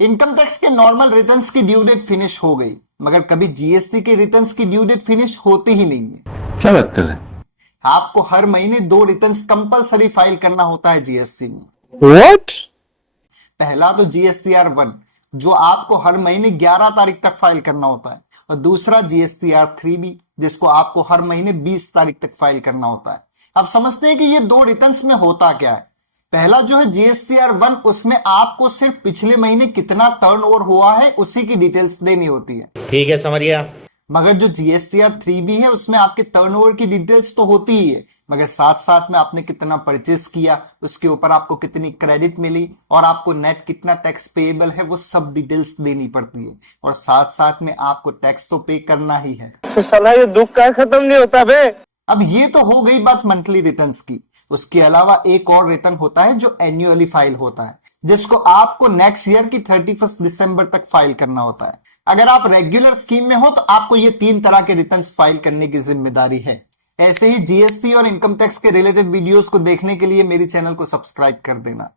Income tax के normal returns की due date finish हो गई, मगर कभी जीएसटी के रिटर्न्स की ड्यू डेट फिनिश होती ही नहीं है। क्या बात कर रहे हैं? आपको हर महीने 2 रिटर्न्स कंपलसरी फाइल करना होता है जीएसटी में। व्हाट? पहला तो जीएसटीआर 1, जो आपको हर महीने 11 तारीख तक फाइल करना होता है, और दूसरा जीएसटीआर 3B, जिसको आपको हर महीने 20 तारीख तक फाइल करना होता है। अब समझते हैं कि ये 2 रिटर्न्स में होता क्या है। पहला जो है जीएसटीआर 1, उसमें आपको सिर्फ पिछले महीने कितना टर्नओवर हुआ है उसी की डिटेल्स देनी होती है। ठीक है, समझ गया। मगर जो जीएसटीआर 3B है, उसमें आपके टर्नओवर की डिटेल्स तो होती ही है, मगर साथ साथ में आपने कितना परचेस किया, उसके ऊपर आपको कितनी क्रेडिट मिली, और आपको नेट कितना टैक्स पेएबल है, वो सब डिटेल्स देनी पड़ती है। और साथ साथ में आपको टैक्स तो पे करना ही है। तो साला ये दुख का खत्म नहीं होता बे। अब ये तो हो गई बात मंथली रिटर्न्स की। उसके अलावा एक और रिटर्न होता है जो एनुअली फाइल होता है, जिसको आपको नेक्स्ट ईयर की 31 दिसंबर तक फाइल करना होता है। अगर आप रेगुलर स्कीम में हो तो आपको ये 3 तरह के रिटर्न्स फाइल करने की जिम्मेदारी है। ऐसे ही जीएसटी और इनकम टैक्स के रिलेटेड वीडियोस को देखने के लिए मेरी चैनल को सब्सक्राइब कर देना।